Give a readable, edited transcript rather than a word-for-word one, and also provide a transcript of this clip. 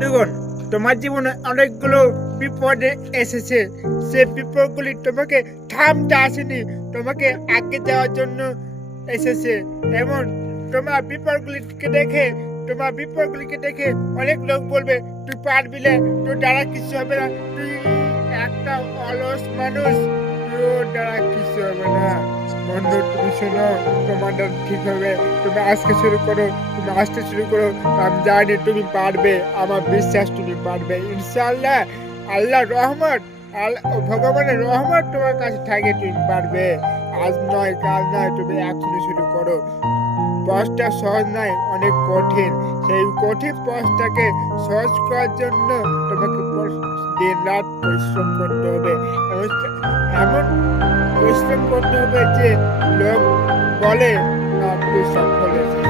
দেখুন, তোমার জীবনে অনেকগুলো বিপদে এসেছে। সেই বিপদগুলি তোমাকে থামতে আসেনি, তোমাকে আগে যাওয়ার জন্য এসেছে। এমন তোমার বিপদগুলিকে দেখে অনেক লোক বলবে তুই পারবি না, তোর দ্বারা কিছু হবে না, তুই একটা অলস মানুষ, তোর দ্বারা কিছু হবে না। বন্ধু, তুমি শোনো, তোমার দ্বারা ঠিক হবে। তুমি আসতে শুরু করো। আমি জানি তুমি পারবে, আমার বিশ্বাস তুমি পারবে ইনশাআল্লাহ। আল্লাহ রহমত, ভগবানের রহমত তোমার কাছে থাকে, তুমি পারবে। আজ নয় কাল নয়, তুমি এখনই শুরু করো। পথটা সহজ নয়, অনেক কঠিন। সেই কঠিন পথটাকে সহজ করার জন্য তোমাকে দিন রাত পরিশ্রম করতে হবে। এমন পরিশ্রম করতে হবে যে লোক বলে না তুই সফল হয়েছিস।